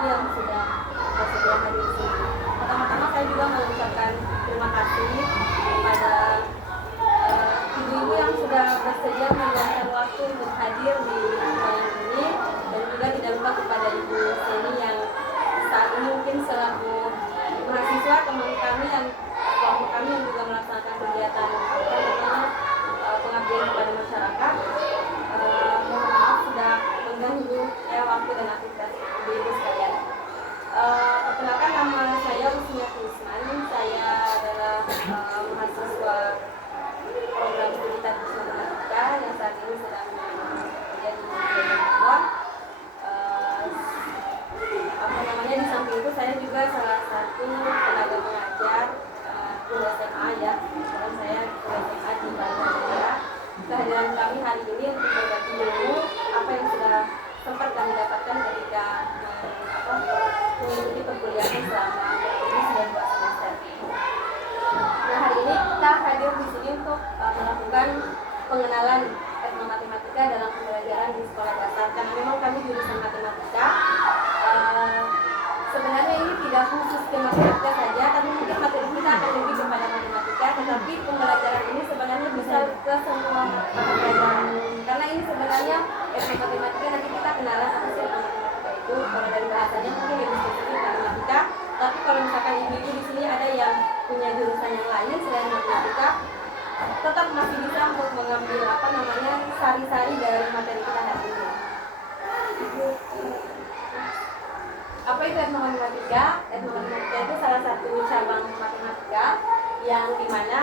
Adi yang sudah bersedia hadir di sini. Pertama-tama saya juga mengucapkan terima kasih kepada ibu-ibu yang sudah bersedia meluangkan waktu untuk hadir di malam ini, dan juga tidak lupa kepada Ibu Seni yang saat ini mungkin selaku mahasiswa teman kami yang kelompok kami yang juga melaksanakan kegiatan pengabdian kepada masyarakat. Mohon maaf sudah mengganggu waktu dan aktivitas ibu-ibu sekalian. Perkenalkan, nama saya Rusmia Kusman. Saya adalah mahasiswa program studi teknik matematika yang saat ini sedang bekerja di Bogor. Di samping itu saya juga salah satu tenaga pengajar guru SMA ya. Kebetulan saya guru SMA di Bandung. Kehadiran kami hari ini untuk berbagi ilmu apa yang sudah sempat kami dapatkan ketika mengikuti perkuliahan selama ini sudah 2 semester. Nah, hari ini kita hadir di sini untuk melakukan pengenalan etnomatematika dalam pembelajaran di sekolah dasar, karena memang kami jurusan matematika. Sebenarnya ini tidak khusus ke matematika saja, tapi mungkin materi kita akan lebih kepada matematika, tetapi pembelajaran ini sebenarnya bisa ke semua pelajaran, karena ini sebenarnya etnomatematika. Nanti kita kenalan apa sih etnomatematika itu. Kalau dari bahasanya mungkin lebih spesifik matematika, tapi kalau misalkan ibu-ibu di sini ada yang punya jurusan yang lain selain matematika, tetap masih bisa untuk mengambil sari-sari dari materi kita hari ini. Apa itu etnomatematika? Etnomatematika itu salah satu cabang matematika yang dimana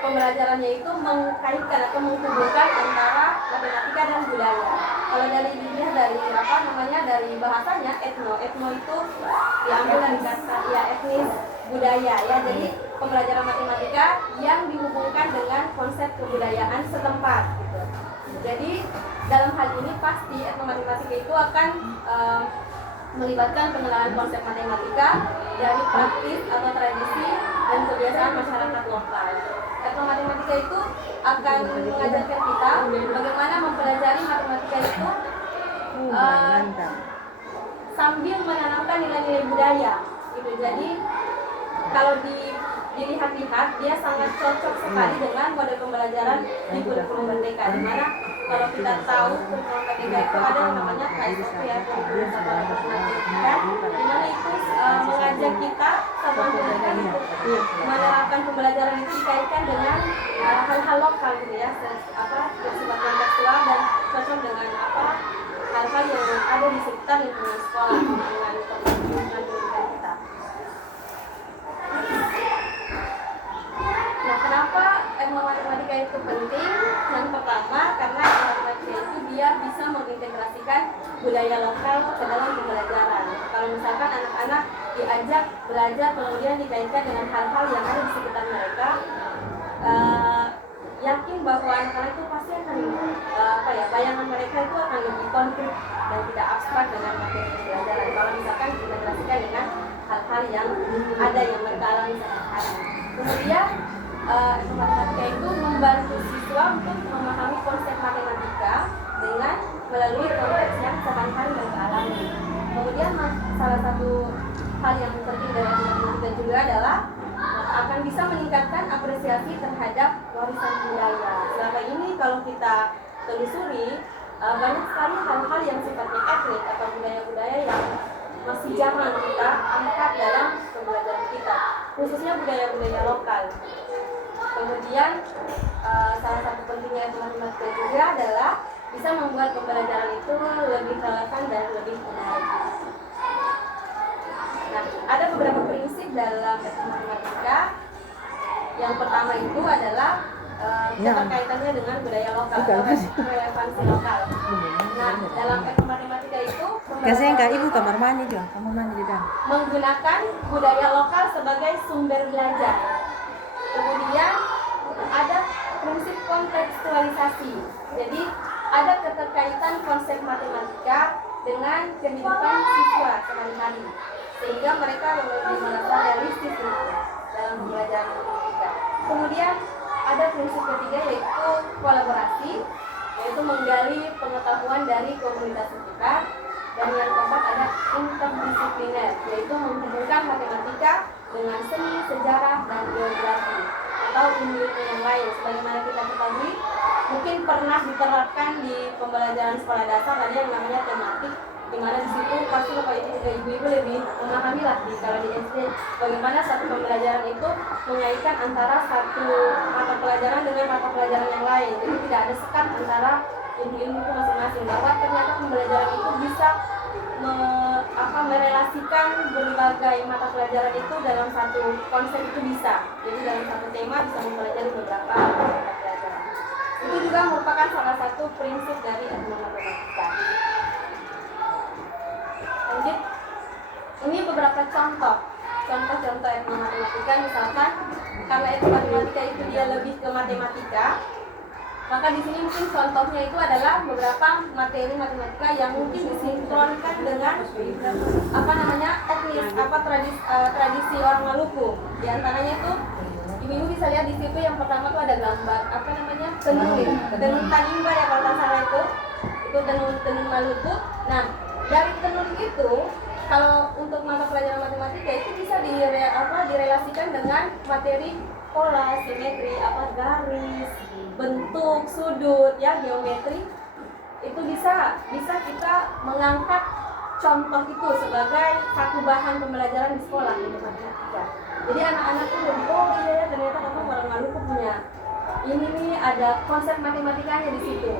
pembelajarannya itu mengkaitkan atau menghubungkan antara matematika dan budaya. Kalau dari dilihat dari bahasanya etno itu diambil dari kata etnis budaya ya. Jadi pembelajaran matematika yang dihubungkan dengan konsep kebudayaan setempat gitu. Jadi dalam hal ini pasti etnomatematika itu akan melibatkan pengenalan konsep matematika dari praktis atau tradisi dan kebiasaan masyarakat lokal. Etnomatematika itu akan mengajarkan kita bagaimana mempelajari matematika itu sambil menanamkan nilai-nilai budaya. Gitu. Jadi kalau dilihat-lihat dia sangat cocok sekali dengan model pembelajaran di kurikulum Merdeka, di mana kalau kita tahu kurikulum Merdeka itu ada yang namanya KSP ya, kurikulum satuan pendidikan, di mana itu mengajak kita satuan pendidikan untuk menerapkan pembelajaran itu dikaitkan dengan hal-hal lokal gitu ya, bersifat kontekstual dan cocok dengan hal-hal yang ada di sekitar lingkungan sekolah dengan pendidikan kita. Nah, kenapa etnomatematika itu penting? Yang pertama, karena etnomatematika itu dia bisa mengintegrasikan budaya lokal ke dalam pembelajaran. Kalau misalkan anak-anak diajak belajar kemudian dikaitkan dengan hal-hal yang ada di sekitar mereka, yakin bahwa anak-anak itu pasti akan bayangan mereka itu akan lebih konkret dan tidak abstrak dengan materi pembelajaran. Kalau misalkan diintegrasikan dengan hal-hal yang ada yang mereka alami sehari-hari. Kemudian etnomatematika itu membantu siswa untuk memahami konsep matematika dengan melalui konteks yang sehari-hari mereka alami. Kemudian salah satu hal yang penting dari etnomatematika juga adalah akan bisa meningkatkan apresiasi terhadap warisan budaya. Selama ini kalau kita telusuri banyak sekali hal-hal yang sifatnya etnik atau budaya-budaya yang masih jarang kita angkat dalam pembelajaran kita, khususnya budaya-budaya lokal. Kemudian salah satu pentingnya etnomatematika juga adalah bisa membuat pembelajaran itu lebih relevan dan lebih menarik. Nah, ada beberapa prinsip dalam etnomatematika. Yang pertama itu adalah keterkaitannya dengan budaya lokal atau relevansi lokal. Nah, dalam etnomatematika itu kamar mandi menggunakan budaya lokal sebagai sumber belajar. Kemudian ada prinsip kontekstualisasi. Jadi ada keterkaitan konsep matematika dengan kehidupan siswa sehari-hari, sehingga mereka lebih merasa realistis dalam pembelajaran matematika. Kemudian ada prinsip ketiga yaitu kolaborasi, yaitu menggali pengetahuan dari komunitas sekitar. Dan yang keempat ada interdisipliner, yaitu menghubungkan matematika dengan seni, sejarah, dan geografi atau ilmu-ilmu yang lain. Sebagaimana kita ketahui, mungkin pernah diterapkan di pembelajaran sekolah dasar ada yang namanya tematik, di mana di situ pasti Bapak Ibu lebih memahami lah kalau di SD bagaimana satu pembelajaran itu mengaitkan antara satu mata pelajaran dengan mata pelajaran yang lain. Jadi tidak ada sekat antara ilmu-ilmu itu masing-masing, bahwa ternyata pembelajaran itu bisa merelasikan berbagai mata pelajaran itu dalam satu konsep itu bisa. Jadi dalam satu tema bisa mempelajari beberapa mata pelajaran. Itu juga merupakan salah satu prinsip dari ilmu matematika. Lanjut, ini beberapa contoh ilmu matematika. Misalkan karena ilmu matematika itu dia lebih ke matematika, maka di sini mungkin contohnya itu adalah beberapa materi matematika yang mungkin disinkronkan dengan etnis tradisi orang Maluku. Di antaranya itu ibu-ibu bisa lihat di situ yang pertama tuh ada gambar tenun tanimbar ya kalau tak salah itu tenun Maluku. Nah, dari tenun itu kalau untuk mata pelajaran matematika itu bisa direlasikan dengan materi pola, simetri, garis, bentuk, sudut, ya, geometri. Itu bisa kita mengangkat contoh itu sebagai satu bahan pembelajaran di sekolah untuk matematika. Jadi anak-anak itu iya ternyata orang Maluku punya ini nih, ada konsep matematikanya di situ.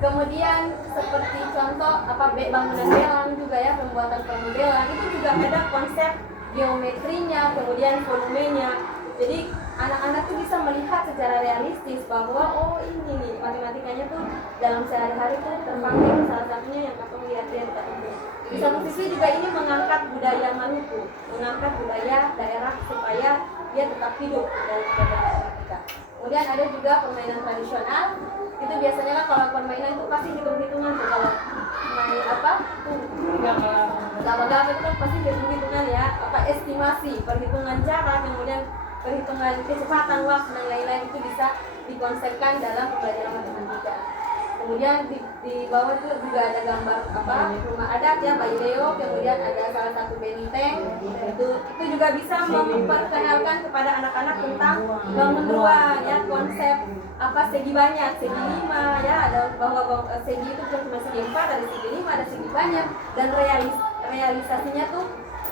Kemudian seperti contoh bangunan belang juga ya, pembuatan belang itu juga ada konsep geometrinya, kemudian volumenya. Jadi anak-anak tuh bisa melihat secara realistis bahwa ini nih matematikanya tuh dalam sehari-hari tuh terpakai, salah satunya yang kakak lihat tadi. Di satu sisi juga ini mengangkat budaya Maluku, mengangkat budaya daerah supaya dia tetap hidup dalam matematika. Kemudian ada juga permainan tradisional. Itu biasanya kan kalau permainan itu pasti hitung-hitungan tuh, kalau main gabah-gabah itu kan pasti hitung-hitungan ya, estimasi, perhitungan jarak, kemudian perhitungan kecepatan waktu dan lain-lain itu bisa dikonsepkan dalam pembelajaran matematika. Kemudian di bawah itu juga ada gambar rumah adat ya, Baileo, kemudian ada salah satu benteng. Itu juga bisa memperkenalkan kepada anak-anak tentang bangun ruang ya, konsep segi banyak, segi 5 ya, ada bahwa segi itu bukan cuma segi 4, ada segi 5, ada segi banyak, dan realisasinya tuh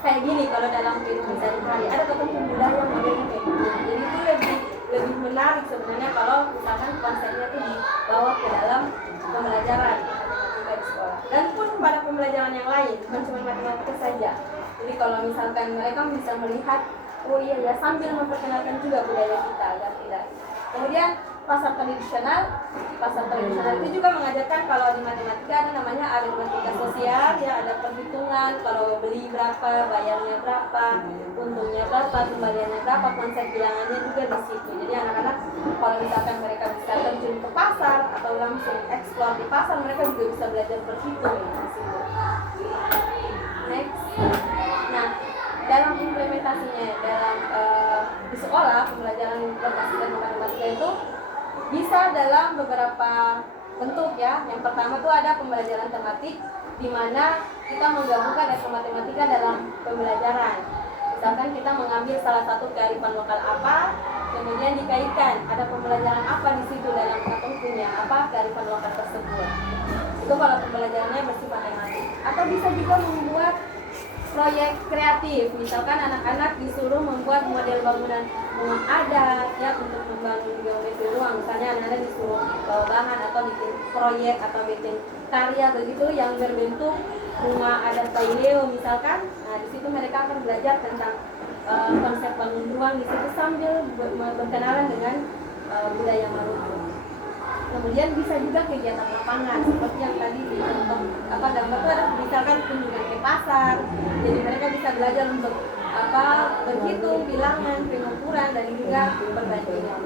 kayak gini kalau dalam kehidupan sehari-hari. Ada ketentuan budaya modelnya kayak gitu. Jadi itu lebih menarik sebenarnya kalau misalkan konsepnya itu dibawa ke dalam pembelajaran matematika di sekolah. Dan pun pada pembelajaran yang lain, bukan cuma matematika saja. Jadi kalau misalkan mereka bisa melihat, sambil memperkenalkan juga budaya kita agar tidak. Kemudian pasar tradisional itu juga mengajarkan kalau di matematika ada namanya aritmatika sosial ya, ada perhitungan kalau beli berapa, bayarnya berapa, untungnya berapa, kembaliannya berapa, konsep bilangannya juga di situ. Jadi anak-anak kalau misalkan mereka bisa terjun ke pasar atau langsung eksplor di pasar, mereka juga bisa belajar berhitung di situ. Next. Nah, dalam implementasinya di sekolah pembelajaran berbasis matematika itu bisa dalam beberapa bentuk ya. Yang pertama tuh ada pembelajaran tematik, di mana kita menggabungkan ilmu matematika dalam pembelajaran. Misalkan kita mengambil salah satu kearifan lokal kemudian dikaitkan ada pembelajaran di situ dalam punya kearifan lokal tersebut. Itu kalau pembelajarannya bersifat tematik. Atau bisa juga membuat proyek kreatif, misalkan anak-anak disuruh membuat model bangunan rumah adat ya, untuk membangun geometri ruang. Misalnya anak-anak disuruh bawa bahan atau bikin proyek atau bikin karya begitu yang berbentuk rumah adat Baileo misalkan. Nah, di situ mereka akan belajar tentang konsep bangun ruang di situ sambil berkenalan dengan budaya Maluku. Kemudian bisa juga kegiatan lapangan seperti yang tadi di contoh gambar itu ada, misalkan kunjungan ke pasar. Jadi mereka bisa belajar untuk berhitung, bilangan, pengukuran, dan juga perbandingan.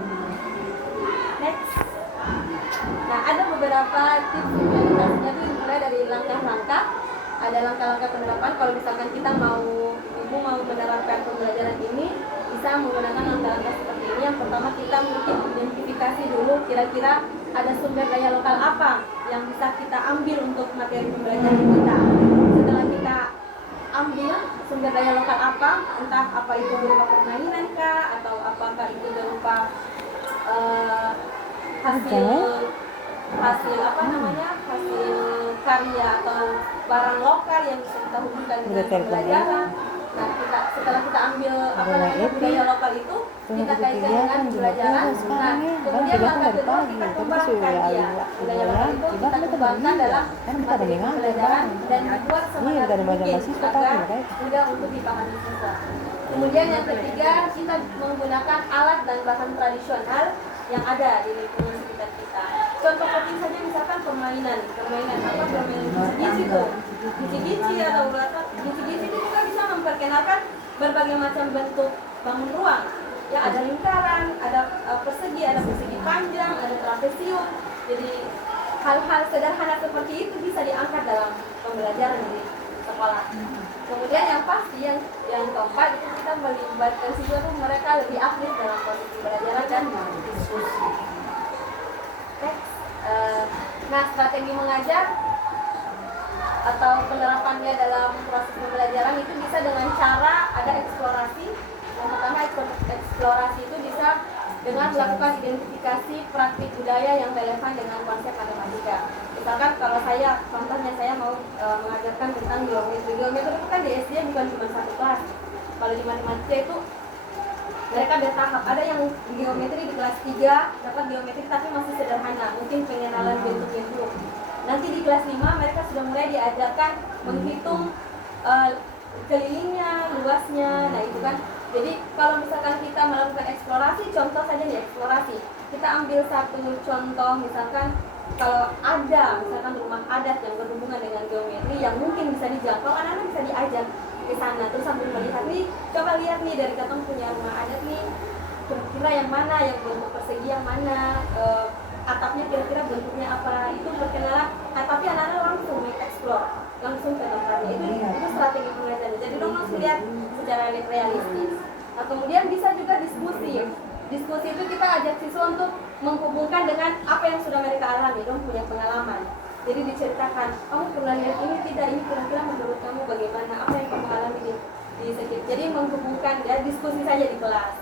Next. Nah, ada beberapa tips implementasinya itu mulai dari langkah-langkah. Ada langkah-langkah penerapan. Kalau misalkan kita ibu mau menerapkan pembelajaran ini, bisa menggunakan langkah-langkah seperti ini. Yang pertama, kita mungkin identifikasi dulu kira-kira ada sumber daya lokal apa yang bisa kita ambil untuk materi pembelajaran kita. budaya lokal apa, entah apa itu berupa permainan kah, atau apakah itu berupa hasil apa namanya, hasil karya atau barang lokal yang bisa kita hubungkan dengan pembelajaran. Nah, setelah kita ambil apa namanya budaya lokal itu, kita kaitkan dengan pembelajaran. Nah, kemudian langkah kedua kita kembangkan dia budaya lokal itu, kita kembangkan dalam materi pembelajaran dan dibuat semenarik mungkin agar mudah untuk dipahami siswa. Kemudian yang ketiga, kita menggunakan alat dan bahan tradisional yang ada di lingkungan sekitar kita. Contoh kecil saja misalkan permainan apa, permainan gizi itu, gizi atau gizi itu juga bisa memperkenalkan berbagai macam bentuk bangun ruang. Ya, ada lingkaran, ada persegi panjang, ada trapesium. Jadi hal-hal sederhana seperti itu bisa diangkat dalam pembelajaran di sekolah. Kemudian yang pasti yang keempat itu kita melibatkan siswa itu mereka lebih aktif dalam proses pembelajaran dan diskusi. Nah, strategi mengajar atau penerapannya dalam proses pembelajaran itu bisa dengan cara ada eksplorasi. Yang pertama, eksplorasi itu bisa dengan melakukan identifikasi praktik budaya yang relevan dengan konsep matematika. Misalkan kalau contohnya saya mau mengajarkan tentang geometri itu kan di SD bukan cuma satu kelas. Kalau di matematika itu mereka bertahap, ada yang di geometri di kelas 3 dapat geometri tapi masih sederhana, mungkin pengenalan bentuk-bentuk. Nanti di kelas 5 mereka sudah mulai diajarkan menghitung kelilingnya, luasnya, nah itu kan. Jadi kalau misalkan kita melakukan eksplorasi, contoh saja nih eksplorasi, kita ambil satu contoh, misalkan kalau ada misalkan rumah adat yang berhubungan dengan geometri yang mungkin bisa dijangkau, anak-anak bisa diajak ke sana terus sambil melihat nih, coba lihat nih dari katong punya rumah adat nih, kira-kira yang mana, yang bentuk persegi yang mana, atapnya kira-kira bentuknya apa, itu perkenalan. Tapi anak-anak langsung mengeksplor, langsung ke tempatnya. Itu strategi pembelajaran. Jadi dong langsung lihat secara realistis. Nah, kemudian bisa juga diskusi. Diskusi itu kita ajak siswa untuk menghubungkan dengan apa yang sudah mereka alami, dong punya pengalaman. Jadi diceritakan, kamu pernah lihat ini tidak, ini kira-kira menurut kamu bagaimana, apa yang kamu alami di sekitar. Jadi menghubungkan, ya diskusi saja di kelas.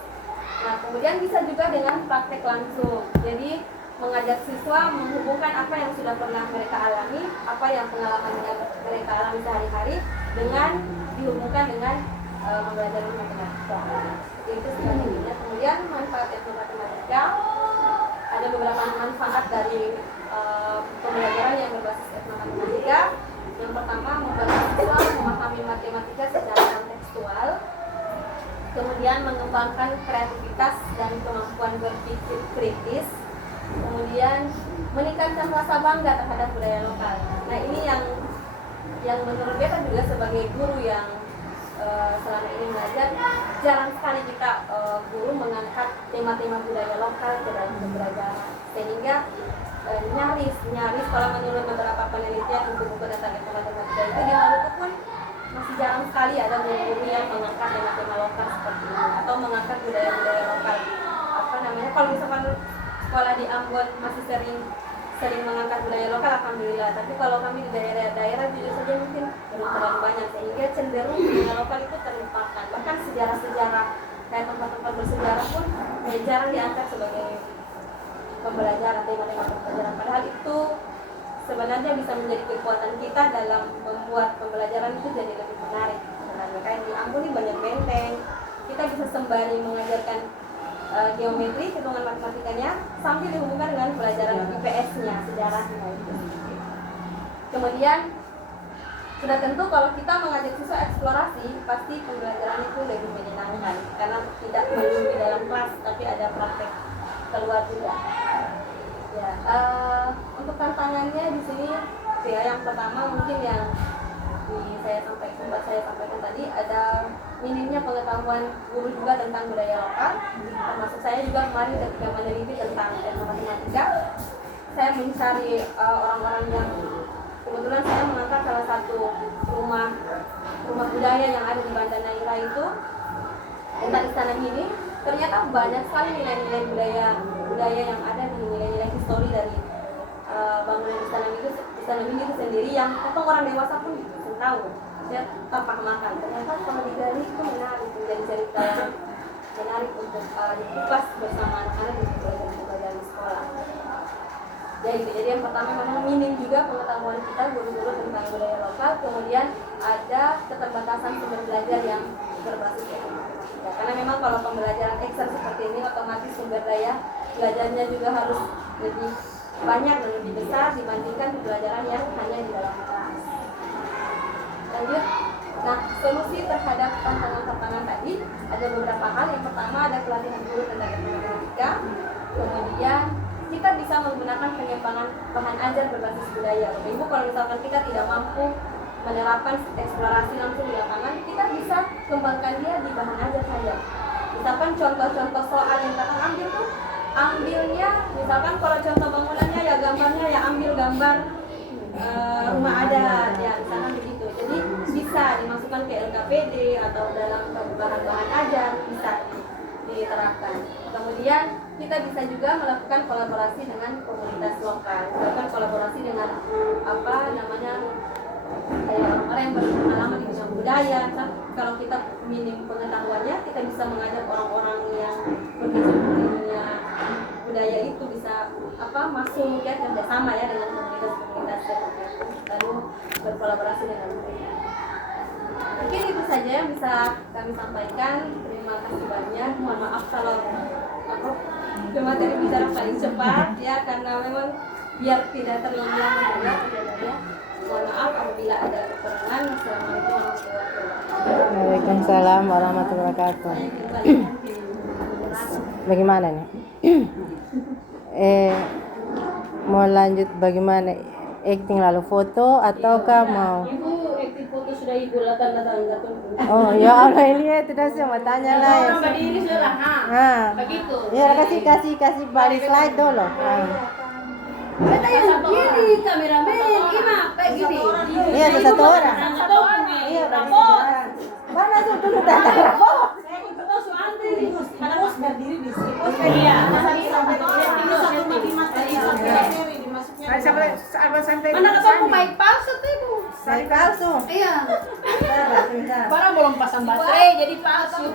Nah, kemudian bisa juga dengan praktek langsung. Jadi mengajak siswa menghubungkan apa yang sudah pernah mereka alami, apa yang pengalaman yang mereka alami sehari-hari dengan dihubungkan dengan pembelajaran matematika. Itu strateginya. Kemudian manfaat etnomatematika, ada beberapa manfaat dari pembelajaran yang berbasis etnomatematika. Yang pertama, membantu siswa memahami matematika secara kontekstual. Kemudian mengembangkan kreativitas dan kemampuan berpikir kritis. Kemudian meningkatkan rasa bangga terhadap budaya lokal. Nah, ini yang menurut beta juga sebagai guru yang selama ini mengajar, jarang sekali kita guru mengangkat tema-tema budaya lokal ke dalam pembelajaran, sehingga nyaris kalau menurut beberapa penelitian buku-buku tentang matematika itu di Maluku pun masih jarang sekali ada guru yang mengangkat tema-tema lokal seperti ini atau mengangkat budaya-budaya lokal. Apa namanya, kalau misalkan sekolah di Ambon masih sering mengangkat budaya lokal, alhamdulillah. Tapi kalau kami di daerah-daerah jujur saja mungkin belum terlalu banyak, sehingga cenderung budaya lokal itu terlupakan. Bahkan sejarah-sejarah kayak tempat-tempat bersejarah pun jarang diangkat sebagai pembelajaran, tema-tema pembelajaran. Padahal itu sebenarnya bisa menjadi kekuatan kita dalam membuat pembelajaran itu jadi lebih menarik. Sebenarnya kayak di Ambon ini banyak benteng, kita bisa sembari mengajarkan geometri, hitungan matematikanya, sambil dihubungkan dengan pelajaran IPS-nya, sejarahnya. Kemudian sudah tentu kalau kita mengajak siswa eksplorasi, pasti pembelajaran itu lebih menyenangkan karena tidak melulu di dalam kelas, tapi ada praktek keluar juga. Ya, untuk tantangannya di sini, ya yang pertama mungkin yang saya sampaikan tadi, ada minimnya pengetahuan guru juga tentang budaya lokal. Termasuk saya juga kemarin ketika meneliti tentang etnomatematika, saya mencari orang-orang yang kebetulan saya mengangkat salah satu rumah budaya yang ada di Banda Neira itu tentang Istana Mini. Ternyata banyak sekali nilai-nilai budaya yang ada di nilai-nilai histori dari bangunan Istana Mini itu sendiri yang orang dewasa pun bisa tahu. dia tanpa makan. Ternyata kalau digali itu menarik, menjadi cerita yang menarik untuk dikupas bersama anak-anak di pelajaran sekolah. Jadi yang pertama memang minim juga pengetahuan kita guru-guru tentang budaya lokal. Kemudian ada keterbatasan sumber belajar yang berbasis matematika. Karena memang kalau pembelajaran Excel seperti ini otomatis sumber daya belajarnya juga harus lebih banyak dan lebih besar dibandingkan pembelajaran yang hanya di dalam kelas. Lanjut. Nah, solusi terhadap tantangan-tantangan tadi ada beberapa hal. Yang pertama ada pelatihan guru tentang matematika. Kemudian kita bisa menggunakan pengembangan bahan ajar berbasis budaya. Ibu, kalau misalkan kita tidak mampu menerapkan eksplorasi langsung di lapangan, kita bisa kembangkan dia di bahan ajar saja. Misalkan contoh-contoh soal yang kita ambil tuh, ambilnya misalkan kalau contoh bangunannya ya gambarnya ya ambil gambar rumah adat ya, misalkan begitu. Jadi bisa dimasukkan ke LKPD atau dalam bahan-bahan ajar, bisa diterapkan. Kemudian kita bisa juga melakukan kolaborasi dengan komunitas lokal, misalkan kolaborasi dengan apa namanya kayak orang-orang yang berpengalaman di bidang budaya. Kalau kita minim pengetahuannya, kita bisa mengajak orang-orang yang berkecimpung di dunia budaya itu bisa masuk ya kerjasama ya dengan komunitas-komunitas lalu berkolaborasi dengan mereka. Mungkin itu saja yang bisa kami sampaikan. Terima kasih banyak. Mohon maaf kalau materi bicara paling cepat ya, karena memang biar tidak terlalu lama juga perjalanannya. Mohon maaf apabila ada kekurangan. Assalamualaikum warahmatullahi wabarakatuh. Waalaikumsalam warahmatullahi wabarakatuh. Bagaimana nih? Mau lanjut bagaimana? Acting lalu foto ataukah mau? Ibu aktif foto sudah ibu latar-latar enggak tuh. Oh ya Allah, ini ya tidak sih mau tanya lah ya. Orang berdiri sudah begitu. Ya kasih balik slide dulu. Kita yang gini kameramen, gimana kayak gini? Iya satu orang. Satu orang. Iya rapor. Mana tuh dulu datang rapor? Saya ikut tuh antri nih. Karena harus berdiri di sini. Iya. Mana ketemu mic palsu tuh ibu? Saya palsu. Iya. Sebentar. Barang belum pasang baterai jadi palsu.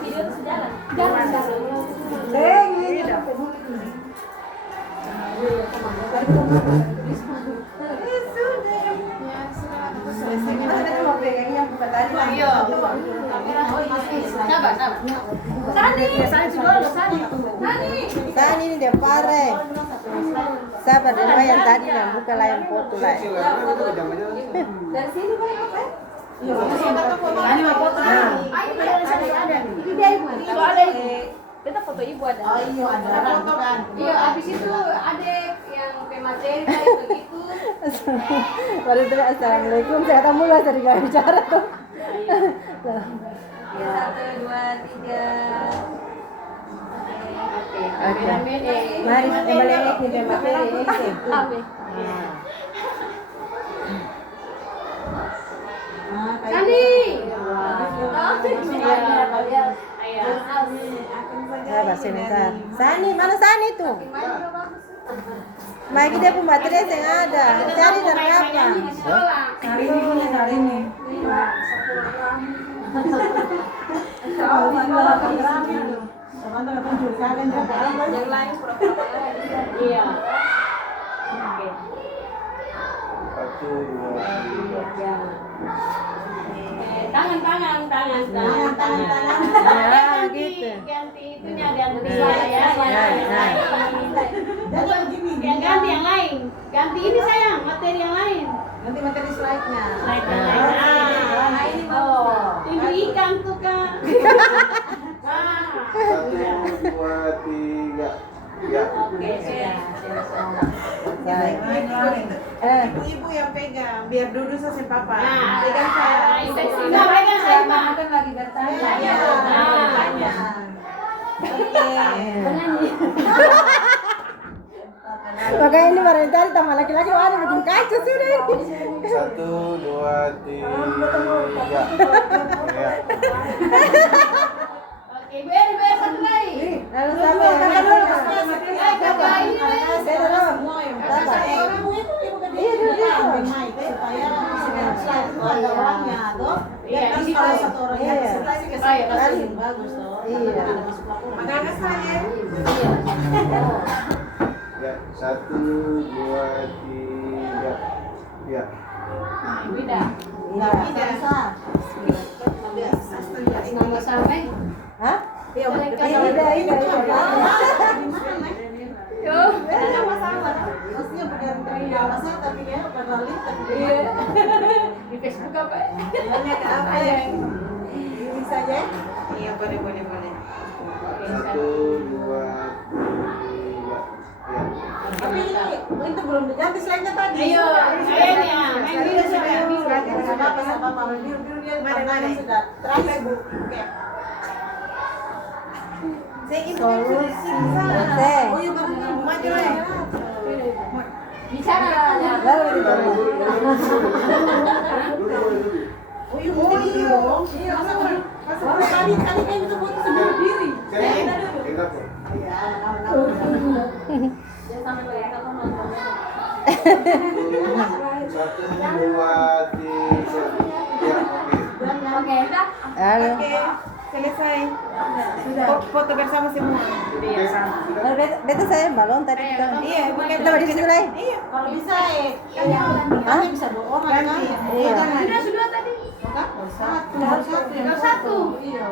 Video terus jalan. Sabar. Sani ini dia pare. Sabar dulu yang tadi yang buka lain foto lah. Dari sini Pak apa? Ini mau foto. Ini dia ibu. Kalau ada kita foto ibu ada. Oh iya ada. Iya, habis itu ada yang pemateri kayak begitu. Baru itu assalamualaikum. Saya kata mulu tadi gak bicara tuh. Ya, 1, 2, 3. Oke. Mari kembali lagi ke materi ini. Sani. Sabar sebentar. Sani, mana Sani tuh? Bagi dia pembaterai yang ada. Cari dari apa? Hari ini punya hari ini. Yang lain pura-pura. Iya. Oke. 1, 2, 3. Tangan. Ya, gitu. Ganti itunya ganti ya. Yang ganti yang lain. Ganti ini sayang, materi yang lain. Nanti materi slide-nya. Slide yang lain. Ini tunjuk ikan tuh Kak. 1, 2, 3. Ya. Oke, sudah. Ibu-ibu yang pegang, biar duduk sama papa. Nah, Pegang saya. Enggak pegang saya, Pak. Kan lagi bertanya. Iya. Tanya. Oke. Makanya ini baru tadi sama laki-laki ada bikin kaca sudah ini. 1, 2, 3. Ya. Oke, biar satu lagi. Lalu sama kakak dulu. Kakak ini Saya dulu. Semua yang orang itu ibu kan dia supaya tuh ada orangnya tuh. Iya, Kan di kalau situ. satu orang Iya. yang sebelah sih ke Saya saya kasih. bagus tuh. Iya. Ada masuk laporan. Makanya saya. Ya, 1, 2, 3. Ya. Nah, beda. Iya. Nggak sampai. Hah? Iya, Iya. Yo. Ada masalah. Maksudnya bukan masalah tapi kayak berlalu tapi Di Facebook apa? Tanya ke apa ya? Ini saja? Iya, boleh. 1, 2, 3. Ya. Tapi ini itu belum diganti selainnya tadi. Ayo, kayaknya main biru sudah. Sama apa biru dia mana sudah terakhir Bu. Oke. Saya ini Solusi. Oh iya baru maju ya. Bicara. Lalu di bawah. Oh iya. Iya, masa tadi kayak itu buat sebelum diri. Saya ingat kok. Iya, Jangan sampai bayangkan lo nontonnya. 1, 2, 3. Ya, oke. Oke, udah. Lalu. Oke, selesai. Sudah. Foto bersama semua. Oke, sudah. Lalu beta saya balon tadi kita. Iya, bukan Kita di situ lagi. Iya, kalau bisa Hah? bisa 2 orang kan? Iya. Sudah tadi. Satu. Satu. Iya.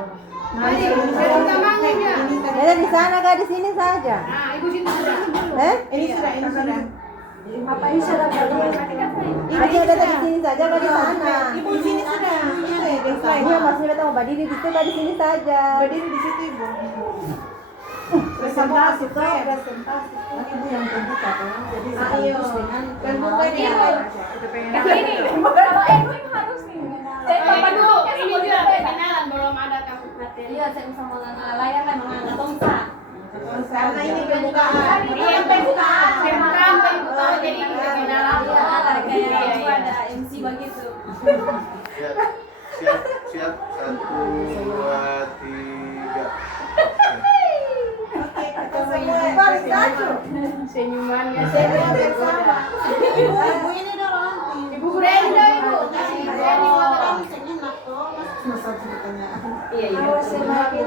Mari, saya tangannya. Beta di sana kah di sini saja? Nah, ibu situ sudah. Ini sudah. Apa ini sudah kalian? Artinya beta di sini saja kah di sana? Ibu sini sudah. Iya maksudnya beta mau berdiri di situ kah di sini saja? Berdiri di situ Ibu. Presentasi tuh ya, presentasi. Ibu yang terbuka kan. Jadi Ayo. terbuka dia. Ini. Kalau Edwin harus nih. Papa dulu, ini juga kenalan belum ada kamu materi. Iya, saya bisa mengenal layar kan mengenal tongsa. Karena ini pembukaan. Iya, pembukaan. Pembukaan, jadi ini kenalan. Iya, kayak itu ada MC begitu. Ya. Siap. 1, 2, 3. Oke, kita semua balik satu. Senyumannya. Saya bersama. Ibu ini dong. Ibu Brenda itu. Masa ceritanya. Iya, iya.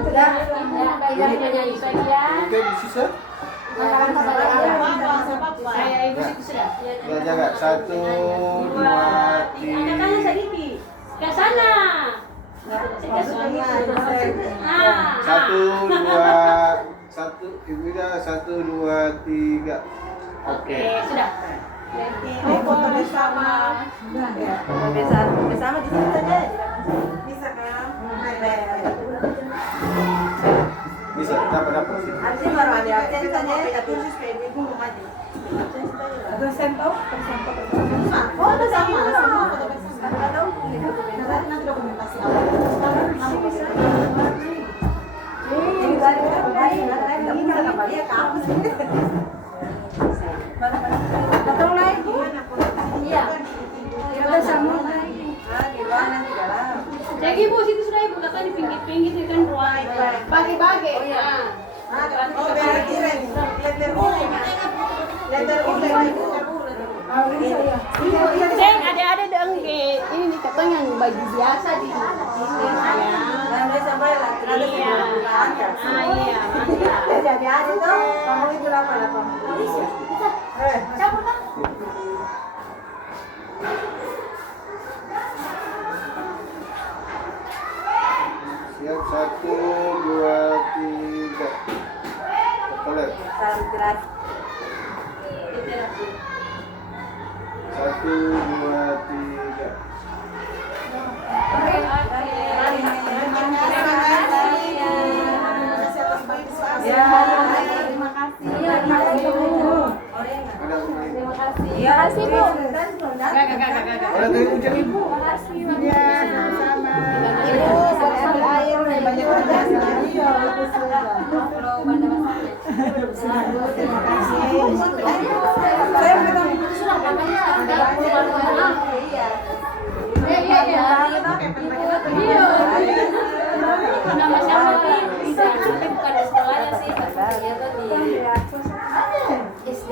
Ya, penyanyi bagian. Oke, bisa? Saya ibu situ sudah. Ya, jaga. 1, 2, Angkat 3. tangan sedikit. Ke sana. Nah. 1, 2, 1. Ibu dah 1, 2, 3. Oke, sudah. Ini foto bersama. Bersama di sini saja. Bisa kan? Bisa, dapat sih. Artinya baru ada absen saja. Kursus kayak ibu mau maju. Dosen toh? Oh, udah sama. Semua foto bersama. Nanti dokumentasi apa? Ini tadi kan tadi nggak bisa kembali ya kampus. Betul lah ibu. Iya. Kita sama. Gimana di dalam? Jadi ibu situ sudah ibu kata di pinggir-pinggir itu kan ruang. Bagi-bagi. Oh iya. Oh, berarti letter U. Letter U. Saya ada dong ke ini nih katanya yang baju biasa di sini. Dan dia sampai lah. Iya. Ah iya. Jadi ada tuh. Kamu itu apa? Siap. 1, 2, 3. Boleh. Salam jelas. 1, 2, 3. Ya. Terima kasih. Iya, terima kasih Bu. Ada Terima kasih. Terima kasih Bu. Gak. Ada dari ujung ibu. Terima kasih. Ya, sama-sama. Ibu boleh ambil air nih banyak kerja. Iya, itu sudah. Kalau pada masanya. Terima kasih. Saya sudah namanya ada perubahan. Iya. Iya. Nama siapa? Bisa, tapi bukan di sekolahnya sih, ternyata di SD.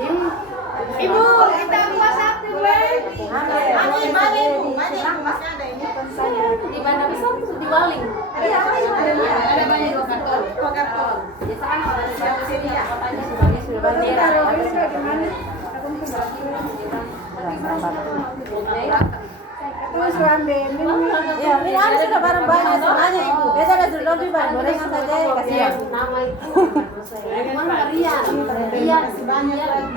Ibu, kita kelas 1 gue. Mari, Bu. Mari, Bu. Masih ada dua link. Iya, Ada banyak dua karton. dua karton. Biasanya kalau di siapa sini ya kotanya sebagai sudah bendera. Terus ambil Ya, ini ada sudah barang banyak semuanya ibu. Biasa ada sudah lebih banyak gorengan saja ya kasihan. Nama itu. Rian. kasih banyak lagi.